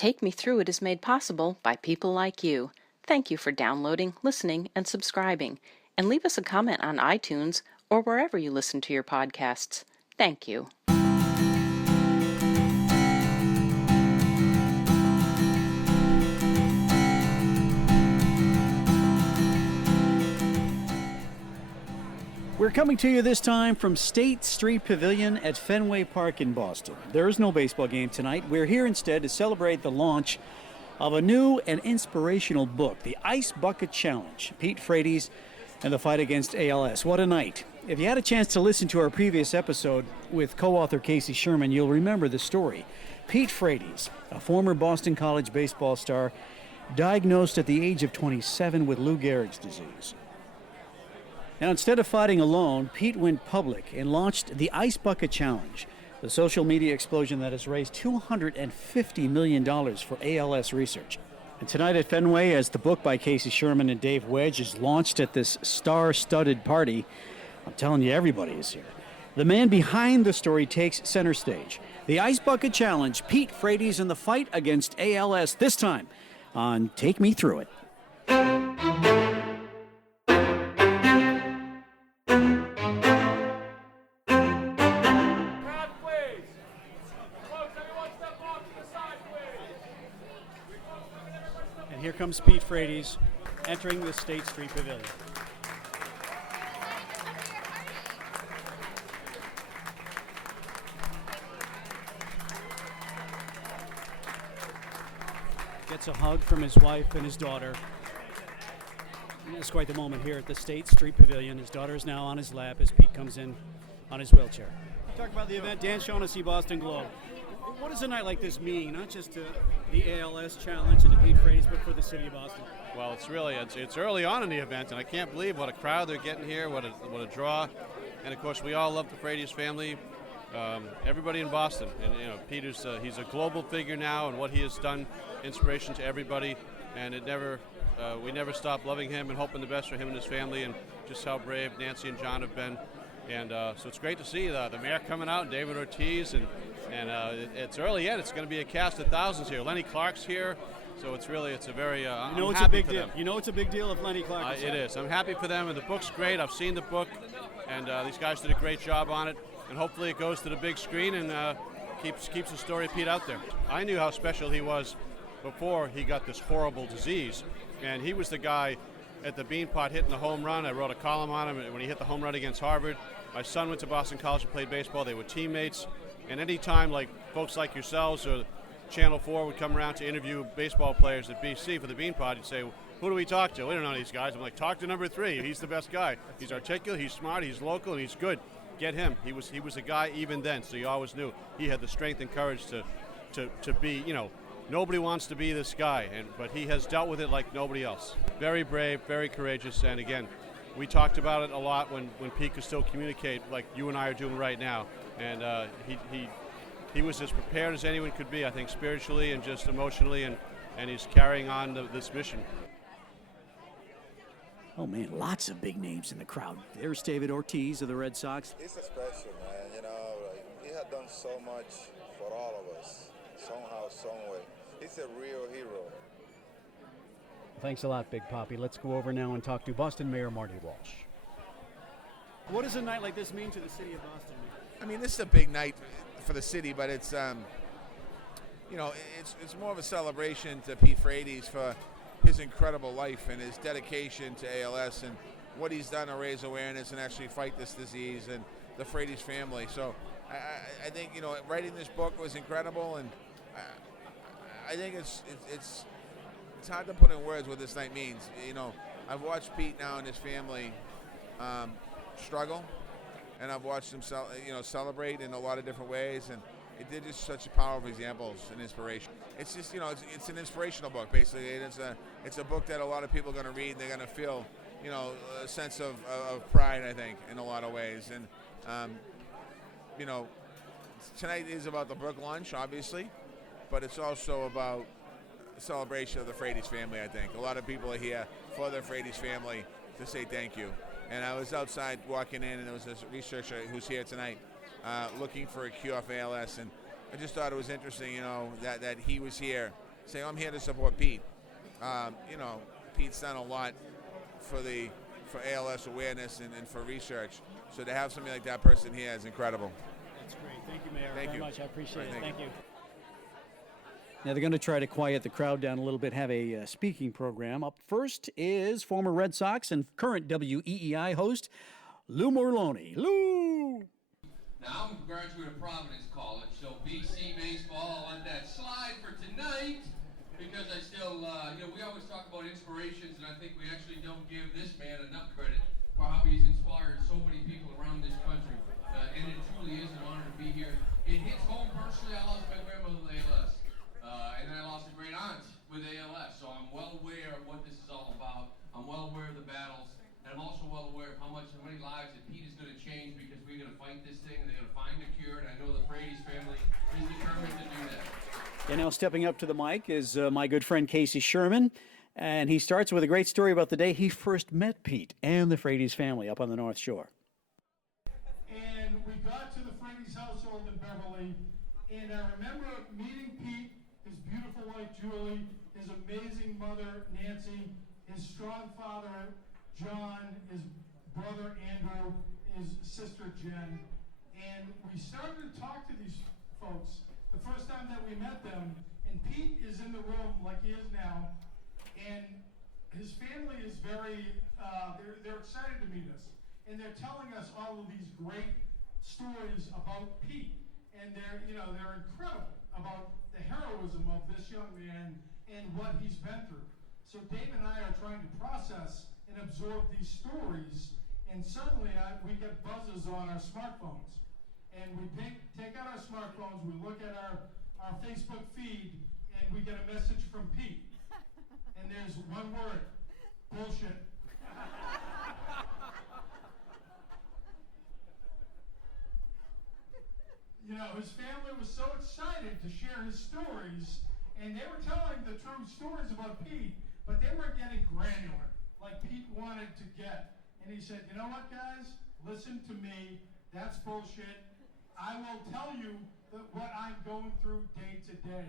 Take Me Through It is made possible by people like you. Thank you for downloading, listening, and subscribing. And leave us a comment on iTunes or wherever you listen to your podcasts. Thank you. We're coming to you this time from State Street Pavilion at Fenway Park in Boston. There is no baseball game tonight. We're here instead to celebrate the launch of a new and inspirational book, The Ice Bucket Challenge, Pete Frates and the Fight Against ALS. What a night. If you had a chance to listen to our previous episode with co-author Casey Sherman, you'll remember the story. Pete Frates, a former Boston College baseball star, diagnosed at the age of 27 with Lou Gehrig's disease. Now, instead of fighting alone, Pete went public and launched the Ice Bucket Challenge, the social media explosion that has raised $250 million for ALS research. And tonight at Fenway, as the book by Casey Sherman and Dave Wedge is launched at this star-studded party, I'm telling you, everybody is here. The man behind the story takes center stage. The Ice Bucket Challenge, Pete Frates and the Fight Against ALS, this time on Take Me Through It. Here comes Pete Frates entering the State Street Pavilion. Gets a hug from his wife and his daughter. And it's quite the moment here at the State Street Pavilion. His daughter is now on his lap as Pete comes in on his wheelchair. Talk about the event. Dan Shaughnessy, Boston Globe. What does a night like this mean, not just to the ALS Challenge and the Pete Frates, but for the city of Boston? Well, it's early on in the event, and I can't believe what a crowd they're getting here, what a draw. And of course, we all love the Frates family, everybody in Boston. And Peter's he's a global figure now, and what he has done, inspiration to everybody. And we never stop loving him and hoping the best for him and his family, and just how brave Nancy and John have been. And so it's great to see the mayor coming out, David Ortiz, and it's early yet. It's going to be a cast of thousands here. Lenny Clark's here, so it's a very. It's a big deal. You know, it's a big deal if Lenny Clark is here. It is. I'm happy for them, and the book's great. I've seen the book, and these guys did a great job on it. And hopefully, it goes to the big screen and keeps the story of Pete out there. I knew how special he was before he got this horrible disease, and he was the guy at the Beanpot hitting the home run. I wrote a column on him when he hit the home run against Harvard. My son went to Boston College and played baseball. They were teammates. And any time, like folks like yourselves or Channel 4 would come around to interview baseball players at BC for the Beanpot, you'd say, who do we talk to? We don't know these guys. I'm like, talk to number 3. He's the best guy. He's articulate, he's smart, he's local, and he's good. Get him. He was a guy even then, so you always knew he had the strength and courage to be, nobody wants to be this guy, but he has dealt with it like nobody else. Very brave, very courageous, and again, we talked about it a lot when Pete could still communicate like you and I are doing right now. And he was as prepared as anyone could be, I think, spiritually and just emotionally, and he's carrying on this mission. Oh, man, lots of big names in the crowd. There's David Ortiz of the Red Sox. It's a special, man. He had done so much for all of us, somehow, some way. He's a real hero. Thanks a lot, Big Papi. Let's go over now and talk to Boston Mayor Marty Walsh. What does a night like this mean to the city of Boston? I mean, this is a big night for the city, but it's it's more of a celebration to Pete Frates for his incredible life and his dedication to ALS and what he's done to raise awareness and actually fight this disease, and the Frates family. So I think writing this book was incredible, and I think it's hard to put in words what this night means. I've watched Pete now and his family struggle, and I've watched them celebrate in a lot of different ways, and they're just such powerful examples and inspiration. It's just it's an inspirational book basically, and it's a book that a lot of people are going to read. They're going to feel a sense of pride, I think, in a lot of ways. And tonight is about the book launch, obviously, but it's also about celebration of the Frates family. I think a lot of people are here for the Frates family to say thank you. And I was outside walking in, and there was this researcher who's here tonight looking for a cure for ALS, and I just thought it was interesting, that he was here saying, I'm here to support Pete. Pete's done a lot for ALS awareness and for research. So to have somebody like that person here is incredible. That's great. Thank you, Mayor, Thank very you. much. I appreciate it. Thank you. Now they're going to try to quiet the crowd down a little bit, have a speaking program. Up first is former Red Sox and current WEEI host, Lou Morloni. Lou! Now I'm a graduate of Providence College, so BC baseball on that slide for tonight, because I still, we always talk about inspirations, and I think we actually don't give this man enough credit for how he's inspired so many people around this country. And it truly is an honor to be here. It hits home personally. I lost my grandmother with ALS, and then I lost a great aunt with ALS, so I'm well aware of what this is all about. I'm well aware of the battles. And I'm also well aware of how many lives that Pete is going to change, because we're going to fight this thing and they're going to find a cure. And I know the Frates family is determined to do that. And now stepping up to the mic is my good friend Casey Sherman. And he starts with a great story about the day he first met Pete and the Frates family up on the North Shore. And we got to the Frates household in Beverly. And I remember meeting Pete, his beautiful wife Julie, his amazing mother Nancy, his strong father Joan, his brother Andrew, his sister Jen, and we started to talk to these folks the first time that we met them, and Pete is in the room like he is now, and his family is very, they're excited to meet us, and they're telling us all of these great stories about Pete, and they're incredible about the heroism of this young man and what he's been through. So Dave and I are trying to process and absorb these stories, and suddenly we get buzzes on our smartphones, and we take out our smartphones, we look at our Facebook feed, and we get a message from Pete, and there's one word: bullshit. His family was so excited to share his stories, and they were telling the true stories about Pete, but they weren't getting granular like Pete wanted to get. And he said, you know what, guys? Listen to me. That's bullshit. I will tell you what I'm going through day to day.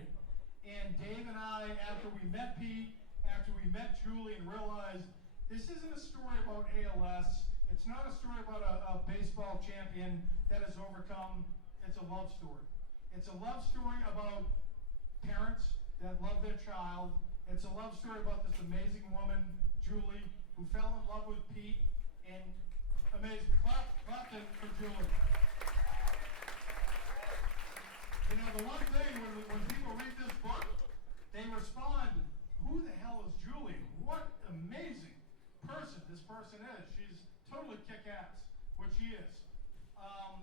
And Dave and I, after we met Pete, after we met Julie and realized this isn't a story about ALS. It's not a story about a baseball champion that has overcome. It's a love story. It's a love story about parents that love their child. It's a love story about this amazing woman, Julie, who fell in love with Pete, and amazing. Clap it for Julie. The one thing when people read this book, they respond, who the hell is Julie? What amazing person this person is. She's totally kick-ass, which she is.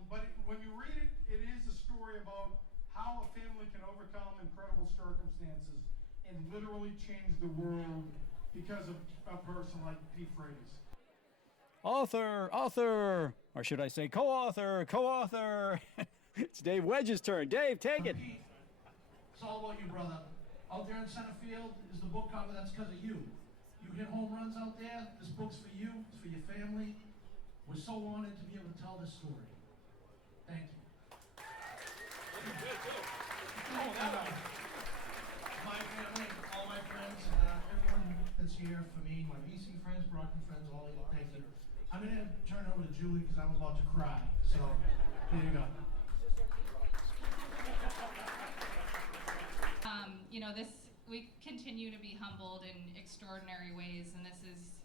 But when you read it, it is a story about how a family can overcome incredible circumstances and literally change the world because of a person like Pete Frates. Author, or should I say co-author. It's Dave Wedge's turn. Dave, take it. Pete, it's all about you, brother. Out there in center field is the book cover. That's because of you. You hit home runs out there. This book's for you. It's for your family. We're so honored to be able to tell this story. Thank you. My family, all my friends, everyone that's here for me, my BC friends, Brockton friends, all of you, thank you. I'm going to turn it over to Julie because I'm about to cry. So, here you go. We continue to be humbled in extraordinary ways, and this is,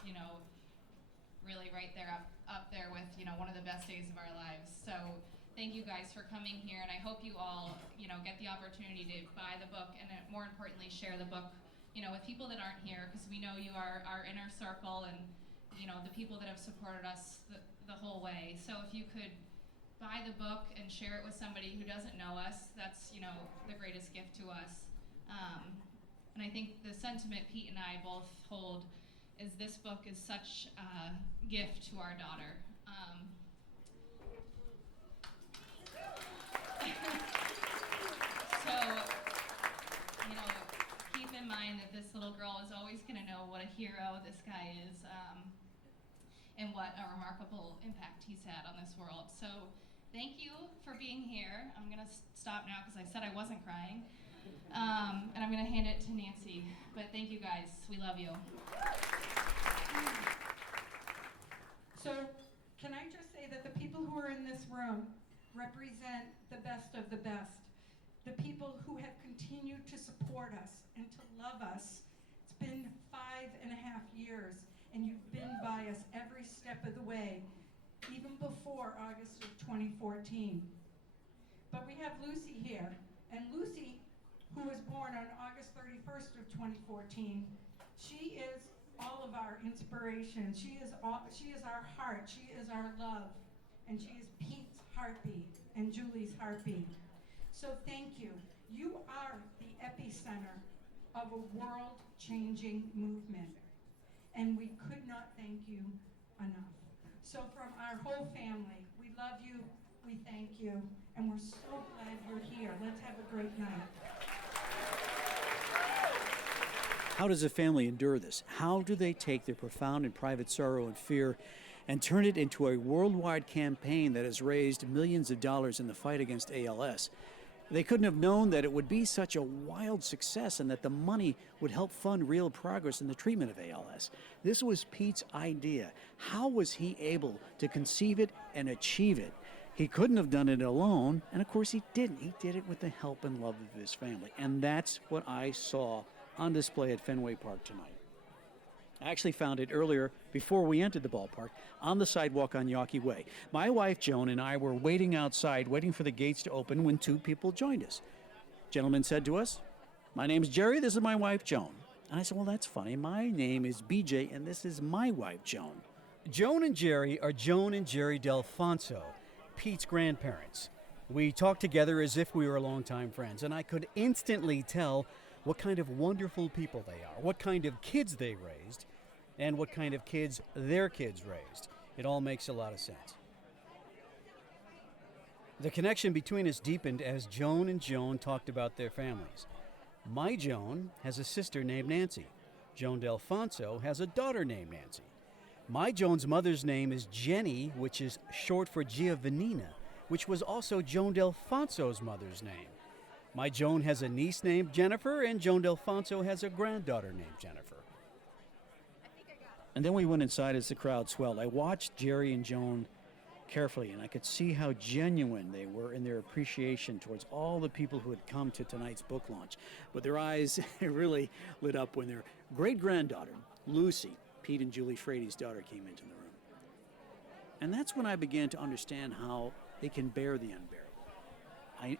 really right there up there with, one of the best days of our lives. So thank you guys for coming here, and I hope you all, get the opportunity to buy the book, and more importantly, share the book, with people that aren't here, because we know you are our inner circle and, the people that have supported us the whole way. So if you could buy the book and share it with somebody who doesn't know us, that's, the greatest gift to us. And I think the sentiment Pete and I both hold is this book is such a gift to our daughter. So, keep in mind that this little girl is always going to know what a hero this guy is, and what a remarkable impact he's had on this world. So thank you for being here. I'm going to stop now because I said I wasn't crying. And I'm going to hand it to Nancy. But thank you guys. We love you. So, can I just say that the people who are in this room represent the best of the best. The people who have continued to support us and to love us. It's been 5.5 years, and you've been by us every step of the way, even before August of 2014. But we have Lucy here, and Lucy, who was born on August 31st of 2014, she is all of our inspiration. She is our heart. She is our love. And she is Pete's heartbeat and Julie's heartbeat. So thank you. You are the epicenter of a world-changing movement. And we could not thank you enough. So from our whole family, we love you, we thank you, and we're so glad you're here. Let's have a great night. How does a family endure this? How do they take their profound and private sorrow and fear and turn it into a worldwide campaign that has raised millions of dollars in the fight against ALS? They couldn't have known that it would be such a wild success and that the money would help fund real progress in the treatment of ALS. This was Pete's idea. How was he able to conceive it and achieve it? He couldn't have done it alone, and of course he didn't. He did it with the help and love of his family, and that's what I saw on display at Fenway Park tonight. I actually found it earlier, before we entered the ballpark, on the sidewalk on Yawkey Way. My wife, Joan, and I were waiting outside, waiting for the gates to open when two people joined us. Gentleman said to us, "My name's Jerry, this is my wife, Joan." And I said, "Well, that's funny. My name is BJ, and this is my wife, Joan." Joan and Jerry are Joan and Jerry Delfonso, Pete's grandparents. We talked together as if we were longtime friends, and I could instantly tell what kind of wonderful people they are, what kind of kids they raised, and what kind of kids their kids raised. It all makes a lot of sense. The connection between us deepened as Joan and Joan talked about their families. My Joan has a sister named Nancy. Joan Delfonso has a daughter named Nancy. My Joan's mother's name is Jenny, which is short for Giovannina, which was also Joan Delfonso's mother's name. My Joan has a niece named Jennifer, and Joan Delfonso has a granddaughter named Jennifer. And then we went inside as the crowd swelled. I watched Jerry and Joan carefully, and I could see how genuine they were in their appreciation towards all the people who had come to tonight's book launch. But their eyes really lit up when their great-granddaughter, Lucy, Pete and Julie Frates' daughter, came into the room. And that's when I began to understand how they can bear the unbearable.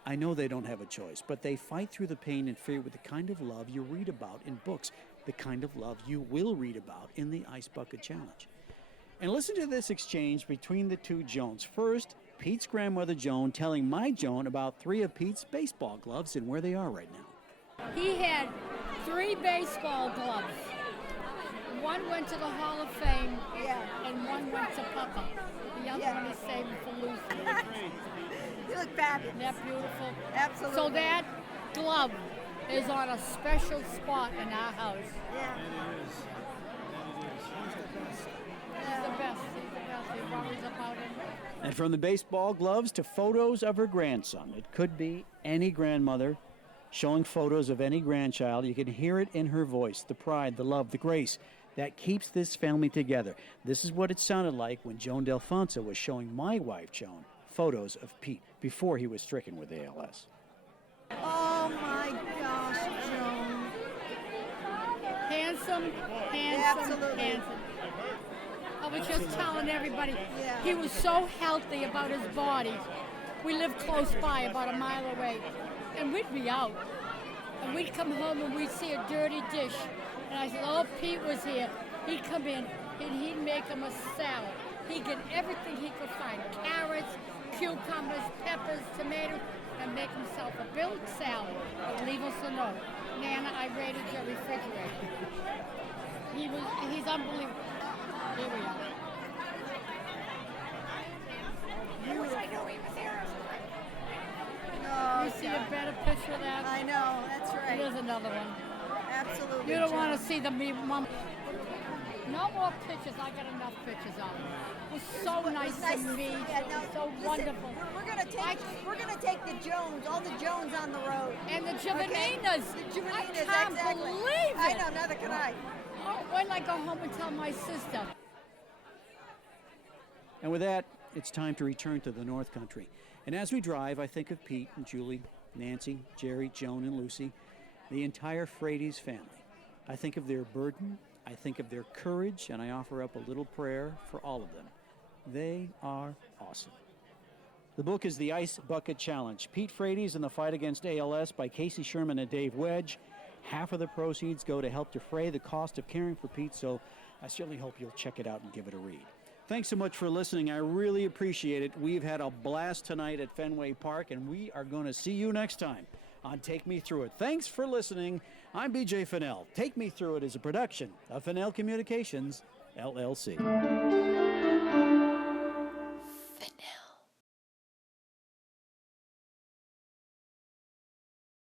I know they don't have a choice, but they fight through the pain and fear with the kind of love you read about in books, the kind of love you will read about in the Ice Bucket Challenge. And listen to this exchange between the two Joans. First, Pete's grandmother Joan telling my Joan about 3 of Pete's baseball gloves and where they are right now. He had 3 baseball gloves. One went to the Hall of Fame, and one went to Papa. The other one is saved for Lucy. You look fabulous. Isn't that beautiful? Absolutely. So that glove is on a special spot in our house. Yeah. He's the best. He's the best. He worries about him. And from the baseball gloves to photos of her grandson. It could be any grandmother showing photos of any grandchild. You can hear it in her voice, the pride, the love, the grace that keeps this family together. This is what it sounded like when Joan Delfonso was showing my wife, Joan, photos of Pete before he was stricken with ALS. Oh my gosh, Joan. Handsome, Absolutely. handsome. I was just telling everybody, Yeah. he was so healthy about his body. We lived close by, about a mile away, and we'd be out. And we'd come home and we'd see a dirty dish. And I said, oh, Pete was here. He'd come in and he'd make him a salad. He'd get everything he could find, carrots, cucumbers, peppers, tomatoes, and make himself a built salad, but leave us a note. Nana, I raided your refrigerator. He's unbelievable. Here we are. I wish I knew he was here. Oh, You see a better picture of that? I know, that's right. Here's another one. Absolutely. You don't Joan. want to see the mom. No more pictures. I got enough pictures of them. It was so nice to meet you. Yeah, no, So listen, wonderful. We're gonna take the Jones, all the Jones on the road. And the Giovaninas. Okay? The Giovaninas, I can't exactly. believe it. I know, neither can I. Oh, when I go home and tell my sister. And with that, it's time to return to the North Country. And as we drive, I think of Pete and Julie, Nancy, Jerry, Joan, and Lucy, the entire Frates family. I think of their burden, I think of their courage, and I offer up a little prayer for all of them. They are awesome. The book is The Ice Bucket Challenge, Pete Frates and the Fight Against ALS by Casey Sherman and Dave Wedge. Half of the proceeds go to help defray the cost of caring for Pete, so I certainly hope you'll check it out and give it a read. Thanks so much for listening. I really appreciate it. We've had a blast tonight at Fenway Park, and we are going to see you next time on Take Me Through It. Thanks for listening. I'm BJ Fennell. Take Me Through It is a production of Fennell Communications, LLC.